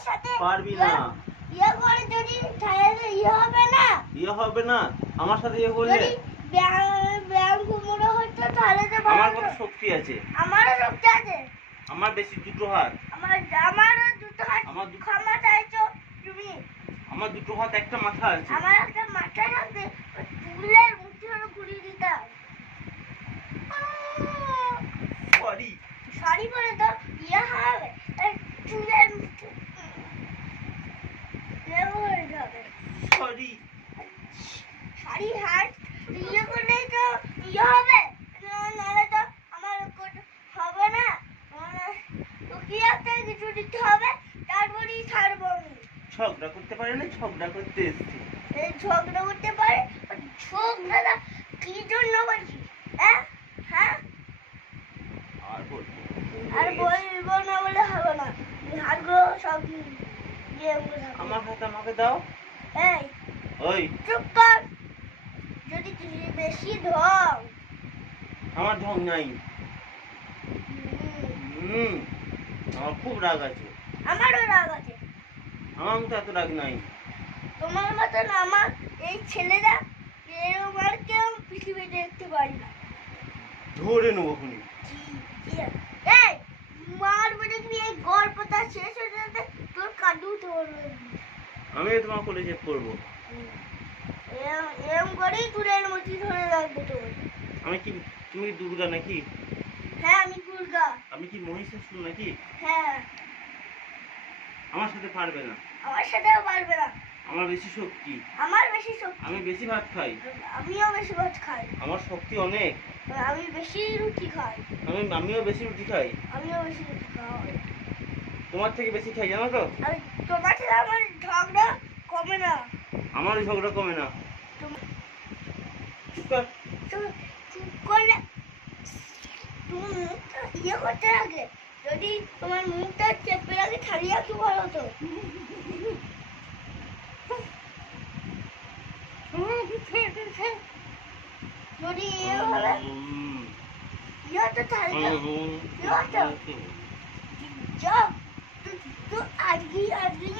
সাথে পারবি না। ইয়ে করে যদি তাহলে ইয়ে হবে না। ইয়ে হবে না। আমার সাথে ইয়ে করলে? ব্যায়াম ব্যায়াম কুমড়ো হতো তাহলে তো আমার কত শক্তি আছে? আমারও শক্তি আছে। আমার বেশি দুটো হাত। আমার আমারও দুটো হাত। আমার ক্ষমা চাইছো তুমি। আমার দুটো হাত একটা মাথা আছে। আমার একটা মাথা থাকতে চুলের মুঠি হলো দিতাম সরি। সরি বলে তো ইয়ে হবে এই চুলের মুঠি ইয়ে হয়ে যাবে সরি শাড়ি হাত ইয়ে করলেই তো ইয়ে হবে না- নাহলে তো আমার কোট- হবে না মানে একটা কিছু দিতে হবে তারপরেই ছাড়বো আমি। ঝগড়া করতে পারে না ঝগড়া করতে এসছি। এই ঝগড়া করতে পারে ঝগড়াটা কি জন্য বলছি হ্যাঁ? হ্যাঁ? আর বলব আর বলব না বলে হবে না। হাতগুলো সব দিয়ে আমার হাত আমাকে দাও। এই ওই। চুপ কর। যদি বেশি ঢং আমার ঢং নাই। হুম। আমার খুব রাগ আছে। আমারও রাগ আছে। আমার তো এত রাগ নাই। তোমার মতন আমার এই ছেলেরা এরকম আর কেউ পৃথিবীতে দেখতে পারি না। ধরে নেব খুনি। এই মার বলে তুমি এই গল্পটা শেষ হয়ে যাতে তোর কাদু ধরবে আমি তোমার কোলে চেক করব এরম- করেই চুলের মতি ধরে রাখবে তোর আমি কি তুমি দুর্গা নাকি হ্যাঁ আমি দুর্গা আমি কি মহিষাসুর নাকি? হ্যাঁ। আমার সাথে পারবে না। আমার সাথেও পারবে না। আমার বেশি শক্তি। আমার বেশি শক্তি। আমি বেশি ভাত খাই। আমিও বেশি ভাত খাই। আমার শক্তি অনেক। আমি বেশি রুটি খাই। আমি আমিও বেশি রুটি খাই। আমিও বেশি রুটি খাই তোমার থেকে বেশি খাই জানো তো? আমি তোমার সাথে আমার ঝগড়া কমে না। আমার ঝগড়া কমে না। চুপ কর। চুপ মুখটা ইয়ে করতে রাখলে যদি তোমার মুখটা চেপে রাখে ছাড়িয়ে কি ভালো হতো যদি ইয়ে উম, ইয়ে তো উম, ইয়ে হতো যাও তুই আজকেই আজকেই